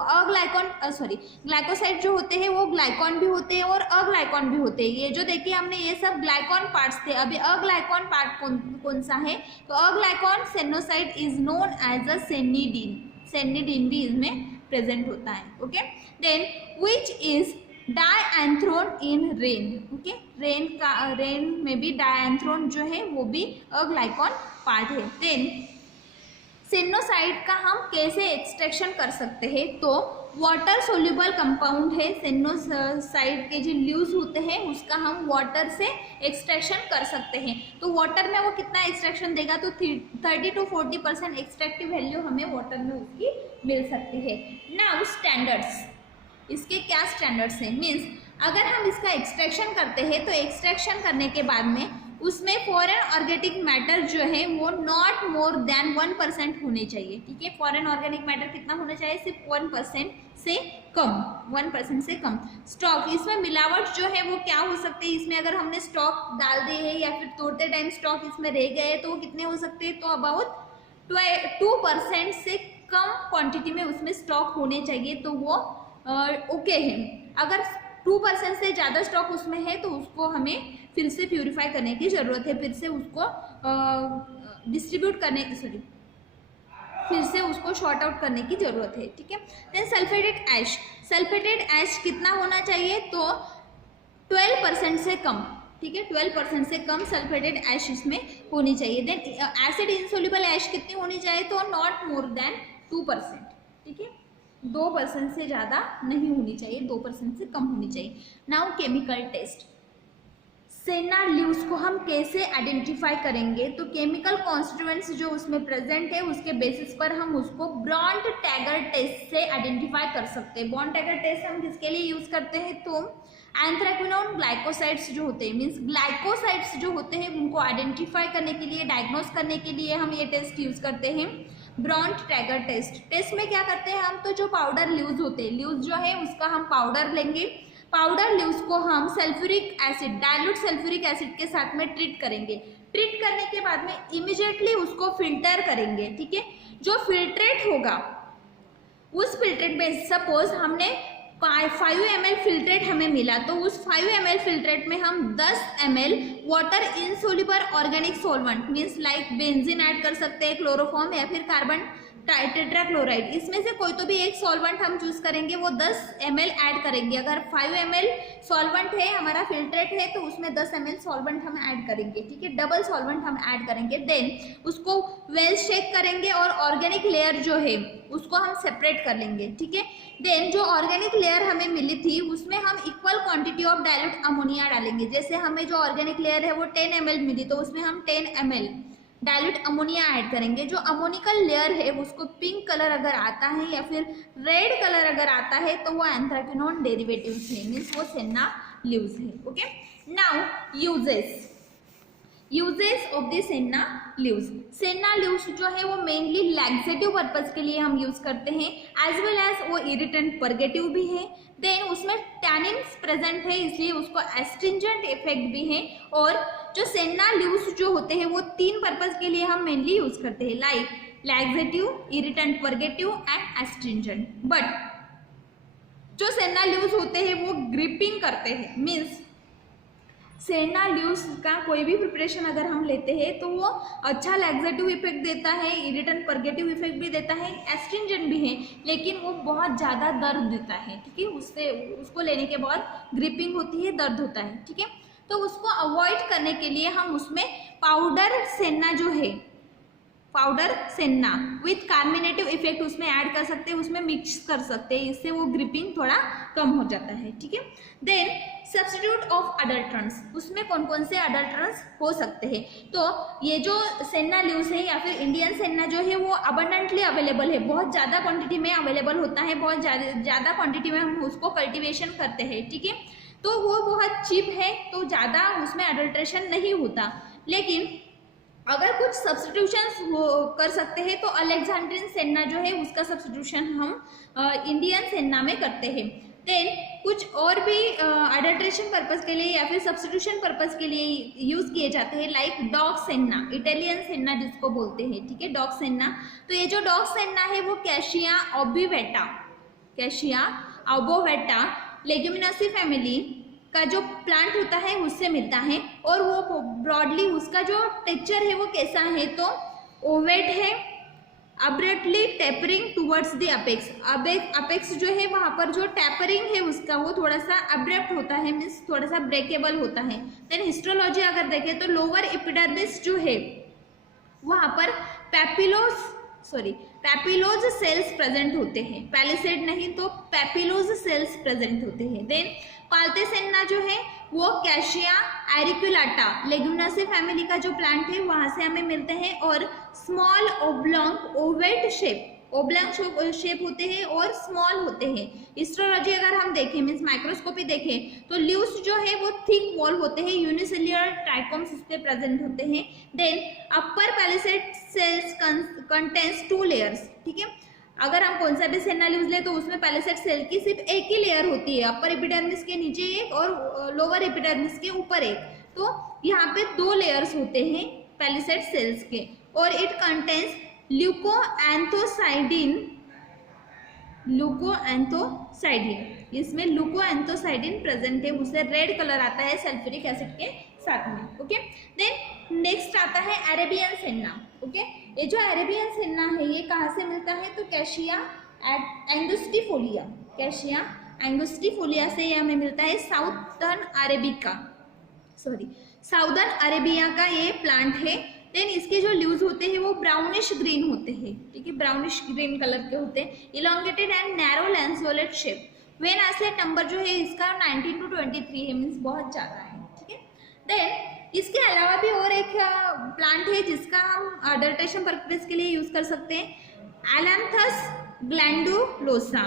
ग्लाइकोसाइड जो होते हैं वो ग्लाइकॉन भी होते हैं और अग्लाइकॉन भी होते हैं। ये जो देखिए हमने ये सब ग्लाइकॉन पार्ट्स थे। अभी अग्लाइकॉन पार्ट कौन सा है, तो aglycone sennoside is known as a sennidin भी इसमें प्रेजेंट होता है, okay. Then which is dianthrone in rhein, okay, rhein में भी डायएंथ्रोन जो है वो भी अग्लाइकॉन पार्ट है। देन सेनोसाइड का हम कैसे एक्सट्रैक्शन कर सकते हैं, तो वाटर सोल्यूबल कंपाउंड है सेनोसाइड के जो लीव्स होते हैं उसका हम वाटर से एक्सट्रैक्शन कर सकते हैं। तो वाटर में वो कितना एक्सट्रैक्शन देगा, तो 30-40% एक्सट्रैक्टिव वैल्यू हमें वाटर में उसकी मिल सकती है। नाउ स्टैंडर्ड्स, इसके क्या स्टैंडर्ड्स हैं, मीन्स अगर हम इसका एक्सट्रैक्शन करते हैं तो एक्सट्रैक्शन करने के बाद में उसमें फॉरेन ऑर्गेनिक मैटर जो है वो नॉट मोर देन 1% होने चाहिए, ठीक है। फॉरेन ऑर्गेनिक मैटर कितना होना चाहिए, सिर्फ 1% से कम। स्टॉक, इसमें मिलावट जो है वो क्या हो सकती है, इसमें अगर हमने स्टॉक डाल दिए है या फिर तोड़ते टाइम स्टॉक इसमें रह गए तो वो कितने हो सकते हैं, तो अबाउट 2% से कम क्वांटिटी में उसमें स्टॉक होने चाहिए, तो वो ओके है। अगर 2% से ज़्यादा स्टॉक उसमें है तो उसको हमें फिर से प्यूरिफाई करने की ज़रूरत है, फिर से उसको फिर से उसको शॉर्ट आउट करने की ज़रूरत है, ठीक है। देन सल्फेटेड ऐश कितना होना चाहिए, तो 12% से कम, ठीक है, 12% से कम सल्फेटेड ऐश इसमें होनी चाहिए। देन एसिड इनसोल्यूबल ऐश कितनी होनी चाहिए, तो नॉट मोर देन 2%, ठीक है, 2% से ज़्यादा नहीं होनी चाहिए, 2% से कम होनी चाहिए। Now chemical test, senna leaves को हम कैसे आइडेंटिफाई करेंगे, तो केमिकल कॉन्स्टिट्यूएंट्स जो उसमें प्रेजेंट है उसके बेसिस पर हम उसको ब्रॉन्ट टैगर टेस्ट से आइडेंटिफाई कर सकते हैं। बॉन्ड टैगर टेस्ट हम किसके लिए यूज करते हैं, तो एंथ्रेक्विनोन ग्लाइकोसाइड्स जो होते हैं, मीन्स ग्लाइकोसाइड्स जो होते हैं उनको आइडेंटिफाई करने के लिए, डायग्नोस करने के लिए हम ये टेस्ट यूज करते हैं, ब्रॉन्ट टैगर टेस्ट में क्या करते हैं हम, तो जो पाउडर लीव्स होते हैं, लीव्स जो है उसका हम पाउडर लेंगे, पाउडर लीव्स को हम sulphuric acid, dilute sulphuric acid के साथ में ट्रीट करेंगे। ट्रीट करने के बाद में इमीडिएटली उसको फिल्टर करेंगे, ठीक है। जो फिल्ट्रेट होगा उस फिल्ट्रेट में, सपोज हमने 5 ml फिल्ट्रेट हमें मिला, तो उस 5 ml फिल्ट्रेट में हम 10 ml water insoluble organic solvent means like benzene add कर सकते हैं, क्लोरोफॉर्म या फिर कार्बन टेट्राक्लोराइड, इसमें से कोई तो भी एक सॉल्वेंट हम चूज करेंगे, वो 10 ml ऐड करेंगे। अगर 5 ml सॉल्वेंट है हमारा फिल्ट्रेट है तो उसमें 10 ml सॉल्वेंट हम ऐड करेंगे, ठीक है, डबल सॉल्वेंट हम ऐड करेंगे। देन उसको वेल शेक करेंगे और ऑर्गेनिक लेयर जो है उसको हम सेपरेट कर लेंगे, ठीक है। देन जो ऑर्गेनिक लेयर हमें मिली थी उसमें हम equal quantity of dilute ammonia डालेंगे। जैसे हमें जो ऑर्गेनिक लेयर है वो 10 ml मिली तो उसमें हम 10 ml डाइल्यूट अमोनिया ऐड करेंगे। जो अमोनिकल लेयर है उसको पिंक कलर अगर आता है या फिर रेड कलर अगर आता है तो वो एंथ्राक्विनोन डेरिवेटिव्स है, मीन्स वो सेन्ना लीव्स है। Okay, now uses of the senna leaves. Senna leaves जो है वो मेनली लैक्सेटिव पर्पज के लिए हम यूज करते हैं, एज वेल एज वो इरिटेंट परगेटिव भी है। देन उसमें टैनिन्स प्रेजेंट है इसलिए उसको एस्ट्रिंजेंट इफेक्ट भी है। और जो सेन्ना लीव्स जो होते हैं वो 3 पर्पज के लिए हम मेनली यूज करते हैं, like laxative, irritant purgative and astringent. But जो सेन्ना लीव्स होते हैं वो ग्रिपिंग करते हैं, मीन्स सेन्ना लीव्स का कोई भी प्रिपरेशन अगर हम लेते हैं तो वो अच्छा लैक्सेटिव इफेक्ट देता है, इरिटेंट परगेटिव इफेक्ट भी देता है, एस्ट्रिंजेंट भी है, लेकिन वो बहुत ज़्यादा दर्द देता है। ठीक है, उससे उसको लेने के बाद ग्रिपिंग होती है, दर्द होता है। ठीक है, तो उसको अवॉइड करने के लिए हम उसमें पाउडर सेन्ना जो है, powder senna with carminative effect उसमें ऐड कर सकते हैं, उसमें मिक्स कर सकते हैं, इससे वो ग्रिपिंग थोड़ा कम हो जाता है। ठीक है, देन सब्स्टिट्यूट ऑफ अडल्ट्रेंट्स, उसमें कौन कौन से अडल्ट्रेंट्स हो सकते हैं। तो ये जो सेन्ना लीव्स है या फिर इंडियन सेन्ना जो है वो अबंडेंटली अवेलेबल है, बहुत ज़्यादा क्वांटिटी में अवेलेबल होता है, बहुत ज़्यादा क्वांटिटी में हम उसको कल्टिवेशन करते हैं। ठीक है, तो वो बहुत चीप है तो ज़्यादा उसमें अडल्ट्रेशन नहीं होता। लेकिन अगर कुछ सब्स्टिट्यूशंस कर सकते हैं तो अलेक्जेंड्रियन सेन्ना जो है उसका सब्स्टिट्यूशन हम इंडियन सेन्ना में करते हैं। देन कुछ और भी अडल्ट्रेशन पर्पस के लिए या फिर सब्स्टिट्यूशन पर्पस के लिए यूज किए जाते हैं, like dog senna, Italian senna जिसको बोलते हैं। ठीक है, डॉग सेन्ना। तो ये जो डॉग सेन्ना है वो कैशिया ओबोवेटा लेग्यूमिनेसी फैमिली का जो प्लांट होता है उससे मिलता है। और वो ब्रॉडली उसका जो टेक्सचर है वो कैसा है, तो ओवेट है, abruptly tapering towards the apex. Apex जो है वहाँ पर जो टेपरिंग है उसका वो थोड़ा सा अब्रप्ट होता है, मीन्स थोड़ा सा ब्रेकेबल होता है। देन हिस्टोलॉजी अगर देखें तो लोअर एपिडर्मिस जो है वहाँ पर पैपिलोज सेल्स प्रेजेंट होते हैं, पैलिसेड नहीं तो पैपिलोज सेल्स प्रेजेंट होते हैं। देन पाल्ते सेन्ना जो है वो कैशिया एरिकुलाटा लेग्यूमिनेसी फैमिली का जो प्लांट है वहां से हमें मिलते हैं। और स्मॉल ओब्लॉन्ग ओवेट शेप होते हैं और स्मॉल होते हैं। हिस्टोलॉजी अगर हम देखें, मीन्स माइक्रोस्कोपी देखें, तो लीव्स जो है वो थिक वॉल होते हैं, यूनिसेल्युलर ट्राइकोम्स इस पे प्रेजेंट होते हैं। देन अपर पैलिसेड सेल्स कंटेन्स 2 लेयर्स। ठीक है, अगर हम कौन सा भी सेन्ना लीव्स ले तो उसमें पैलिसेड सेल की सिर्फ एक ही लेयर होती है, अपर एपिडर्मिस के नीचे एक और लोअर एपिडर्मिस के ऊपर एक। तो यहाँ पे 2 लेयर्स होते हैं पैलिसेड सेल्स के। और इट कंटेन्स ल्यूकोएंथोसाइडिन, इसमें ल्यूकोएंथोसाइडिन प्रेजेंट है, उससे रेड कलर आता है सल्फ्यूरिक एसिड के साथ में। ओके, देन नेक्स्ट आता है अरेबियन सेन्ना। ओके, ये जो अरेबियन सेन्ना है ये कहाँ से मिलता है, तो कैशिया एंगुस्टिफोलिया से ये हमें मिलता है। साउदर्न अरेबिया का ये प्लांट है। देन इसके जो लीव्स होते हैं वो ब्राउनिश ग्रीन होते हैं। ठीक है, ब्राउनिश ग्रीन कलर के होते हैं, elongated and narrow lanceolate shape. When isolate number जो है इसका 19 to 23 है, मीन्स बहुत ज़्यादा है। ठीक है, देन इसके अलावा भी और एक प्लांट है जिसका हम अडल्ट्रेशन पर्पज के लिए यूज कर सकते हैं, एलैंथस ग्लैंडुलोसा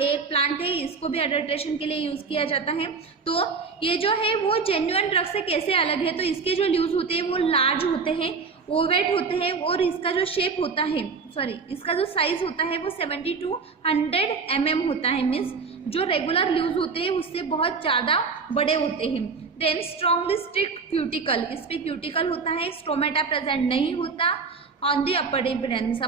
एक प्लांट है, इसको भी अडल्ट्रेशन के लिए यूज किया जाता है। तो ये जो है वो जेन्युइन ड्रग से कैसे अलग है, तो इसके जो लीव्स होते हैं वो लार्ज होते हैं, ओवेट होते हैं, और इसका जो शेप होता है, इसका जो साइज होता है वो 70 to 100 mm होता है, मीन्स जो रेगुलर लीव्स होते हैं उससे बहुत ज़्यादा बड़े होते हैं। देन स्ट्रॉन्गली स्टिक्ड क्यूटिकल, इस पे क्यूटिकल होता है, स्टोमेटा प्रेजेंट नहीं होता। ऑन दी अपर एपिडर्मिस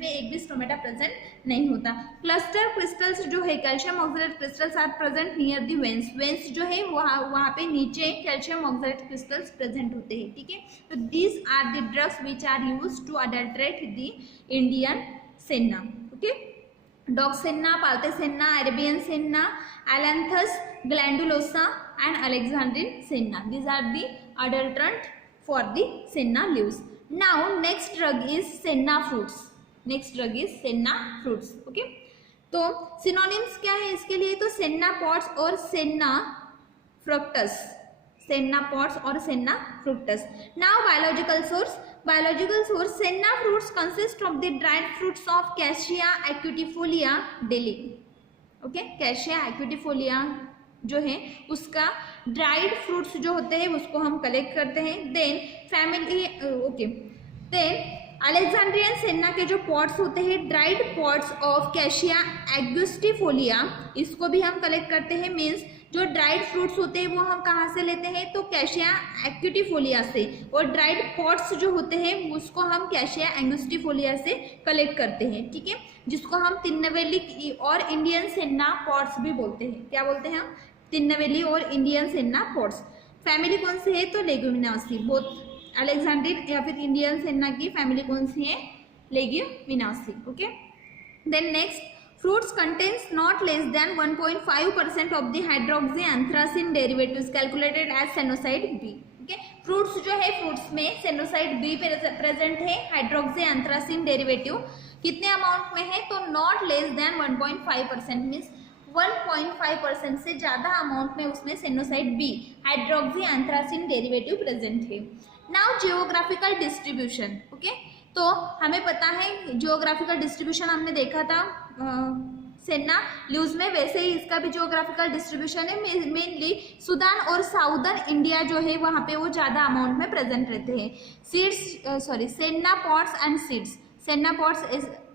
में एक भी स्टोमेटा प्रेजेंट नहीं होता। क्लस्टर क्रिस्टल्स जो है calcium oxalate crystals are present near the veins जो है वहाँ पे नीचे कैल्शियम ऑक्सलेट क्रिस्टल्स प्रेजेंट होते हैं। ठीक है, तो these are the drugs which are used to adulterate the Indian senna. Okay, dog senna, palthe senna, Arabian senna, Ailanthus glandulosa and Alexandrian senna, these are the adulterant for the senna leaves. Now next drug is senna fruits. Okay, तो synonyms क्या है इसके लिए, तो senna pots और senna फ्रक्टस senna pods or senna fructus. Now biological source. Biological source, senna fruits consist of the dried fruits of Cassia acuitifolia deli. Okay, Cassia acutifolia जो है उसका ड्राइड फ्रूट्स जो होते हैं उसको हम कलेक्ट करते हैं. Then family okay, then Alexandrian senna के जो पॉट्स होते हैं dried pods of cassia angustifolia, इसको भी हम कलेक्ट करते हैं. मीन्स जो ड्राइड फ्रूट्स होते हैं वो हम कहाँ से लेते हैं, तो कैशिया एक्विटिफोलिया से, और ड्राइड पॉट्स जो होते हैं उसको हम कैशिया एंगुस्टिफोलिया से कलेक्ट करते हैं. ठीक है, जिसको हम तिन्नवेली और इंडियन सेन्ना पॉट्स भी बोलते हैं. क्या बोलते हैं हम, तिन्नवेली और इंडियन सेन्ना पॉट्स. फैमिली कौन सी है, तो लेग्यूमिनासी. बोथ अलेक्जेंड्रियन या फिर इंडियन सेन्ना की फैमिली कौन सी है, Leguminosae. Okay, then next, fruits contains not less than 1.5% of the hydroxyanthracene derivatives calculated as सेनोसाइड B. okay? Fruits जो है, फ्रूट्स में सेनोसाइड B प्रेजेंट है. हाइड्रोक्सी डेरिवेटिव कितने अमाउंट में है, तो नॉट लेस देन 1.5%, मीन्स 1.5% से ज़्यादा अमाउंट में उसमें sennoside B hydroxy derivative present है. Now geographical distribution. ओके, तो हमें पता है जियोग्राफिकल डिस्ट्रीब्यूशन हमने देखा था सेन्ना लीव्स में, वैसे ही इसका भी जियोग्राफिकल डिस्ट्रीब्यूशन है. मेनली सूडान और साउदर्न इंडिया जो है वहाँ पे वो ज़्यादा अमाउंट में प्रेजेंट रहते हैं. Senna pots and seeds. Senna pots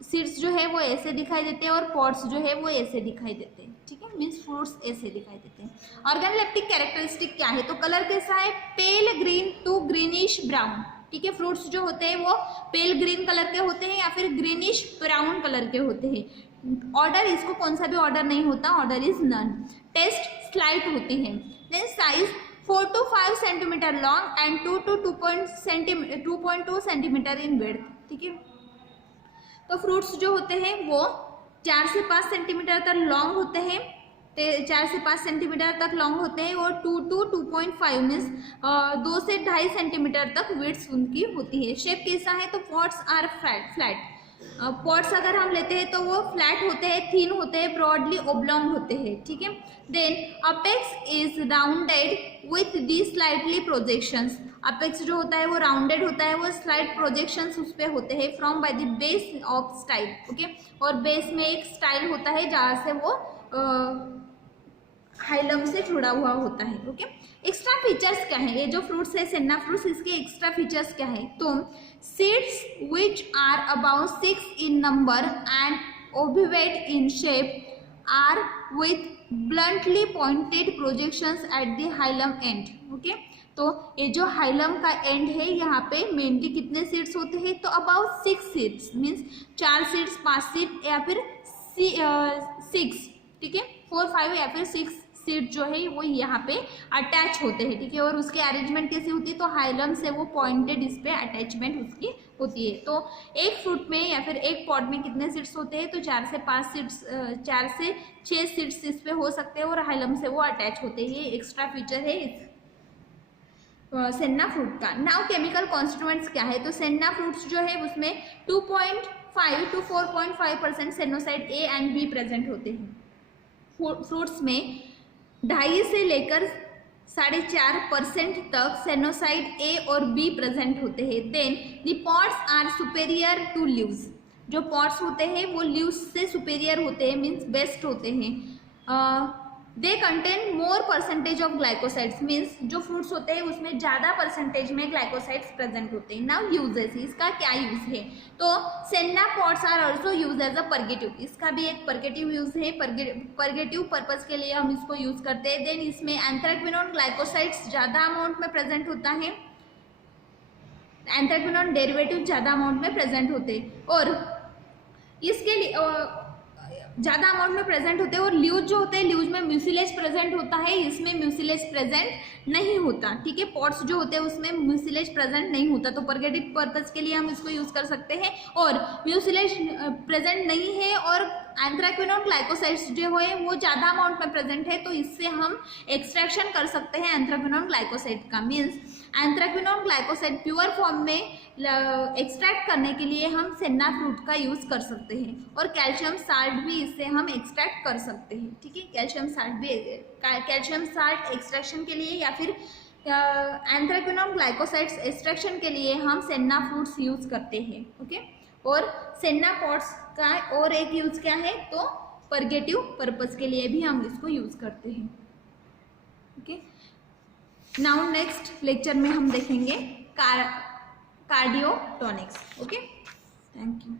seeds जो है वो ऐसे दिखाई देते हैं और पॉट्स जो है वो ऐसे दिखाई देते हैं. ठीक है, मीन्स फ्रूट्स ऐसे दिखाई देते हैं. ऑर्गेनोलेप्टिक कैरेक्टरिस्टिक क्या है, तो कलर कैसा है, पेल ग्रीन टू ग्रीनिश ब्राउन. ठीक है, फ्रूट्स जो होते हैं वो पेल ग्रीन कलर के होते हैं या फिर ग्रीनिश ब्राउन कलर के होते हैं. ऑर्डर, इसको कौन सा भी ऑर्डर नहीं होता, odour is none. Taste slight होती है. Then size 4 to 5 centimetre long and 2 to 2.2 centimetre in width. ठीक है, तो फ्रूट्स जो होते हैं वो 4 से 5 सेंटीमीटर तक लॉन्ग होते हैं, 4 से 5 सेंटीमीटर तक लॉन्ग होते हैं, और 2 to 2.5 मीन्स 2 से 2.5 सेंटीमीटर तक विड्थ उनकी होती है. शेप कैसा है, तो पॉट्स आर फ्लैट. पॉट्स अगर हम लेते हैं तो वो फ्लैट होते हैं, थिन होते हैं, ब्रॉडली ओब्लॉन्ग होते हैं. ठीक है, then apex is rounded with the slightly projections. Apex जो होता है वो राउंडेड होता है, वो स्लाइट प्रोजेक्शंस उस पर होते हैं from by the base of style. Okay, और बेस में एक स्टाइल होता है जहाँ से वो हाइलम से जुड़ा हुआ होता है. ओके, एक्स्ट्रा फीचर्स क्या है, ये जो फ्रूट्स है सेन्ना फ्रूट्स, इसके एक्स्ट्रा फीचर्स क्या है, तो seeds which are about 6 in number and ovate in shape are with bluntly pointed projections at the hilum end. Okay, तो ये जो हाइलम का एंड है यहाँ पे मेनली कितने सीड्स होते हैं, तो about 6 seeds, means 4 seeds 5 seed या फिर 6. ठीक है, 4 5 या फिर 6 सीड जो है वो यहाँ पे अटैच होते हैं. ठीक है, और उसकी अरेंजमेंट कैसी होती है, तो हाइलम से वो पॉइंटेड इस पे अटैचमेंट उसकी होती है. तो एक फ्रूट में या फिर एक पॉट में कितने सीड्स होते हैं, तो 4 से 5 सीड्स, 4 से 6 सीड्स इस पे हो सकते हैं और हाइलम से वो अटैच होते हैं. ये एक्स्ट्रा फीचर है सेन्ना फ्रूट का. नाउ केमिकल कॉन्स्टिट्यूएंट्स क्या है, तो सेन्ना फ्रूट्स जो है उसमें 2.5 to 4.5% sennoside A and B present होते हैं. फ्रूट्स में 2.5 से लेकर 4.5% तक सेनोसाइड A और B प्रेजेंट होते हैं. Then the pods are superior to leaves. जो पॉट्स होते हैं वो लीव्स से सुपेरियर होते हैं, मीन्स बेस्ट होते हैं. They contain more percentage of glycosides, means जो फ्रूट्स होते हैं उसमें ज़्यादा परसेंटेज में ग्लाइकोसाइड्स प्रेजेंट होते हैं. नाउ यूजेस, इसका क्या यूज़ है, तो senna pods are also use as a purgative. इसका भी एक परगेटिव यूज़ है, परगेटिव पर्पज़ के लिए हम इसको यूज़ करते हैं. देन इसमें एंथ्रेक्विनोन ग्लाइकोसाइड्स ज़्यादा अमाउंट में प्रेजेंट होता है, एंथ्रेक्विनोन डेरिवेटिव ज़्यादा अमाउंट में प्रेजेंट होते हैं, और इसके लिए ज़्यादा अमाउंट में प्रेजेंट होते हैं. और ल्यूज जो होते हैं, ल्यूज में म्यूसिलेज प्रेजेंट होता है, इसमें म्यूसिलेज प्रेजेंट नहीं होता. ठीक है, पॉट्स जो होते हैं उसमें म्यूसिलेज प्रेजेंट नहीं होता, तो परगेटिव पर्पज़ के लिए हम इसको यूज़ कर सकते हैं. और म्यूसिलेज प्रेजेंट नहीं है और एंथ्रेक्विनोन ग्लाइकोसाइड्स जो है वो ज़्यादा अमाउंट में प्रेजेंट है, तो इससे हम एक्सट्रैक्शन कर सकते हैं एंथ्रेक्विनोन ग्लाइकोसाइड का. मीन्स एंथ्रेक्विनोन ग्लाइकोसाइड प्योर फॉर्म में एक्सट्रैक्ट करने के लिए हम सेन्ना फ्रूट का यूज़ कर सकते हैं. और कैल्शियम साल्ट भी इससे हम एक्सट्रैक्ट कर सकते हैं. ठीक है, कैल्शियम साल्ट एक्सट्रैक्शन के लिए या फिर एंथ्रेक्विनोन ग्लाइकोसाइड्स एक्सट्रैक्शन के लिए हम सेन्ना फ्रूट्स यूज करते हैं। ओके, और सेन्ना पॉड्स का और एक यूज क्या है, तो परगेटिव पर्पस के लिए भी हम इसको यूज करते हैं। ओके, नाउ नेक्स्ट लेक्चर में हम देखेंगे कार्डियोटोनिक्स। Okay, thank you.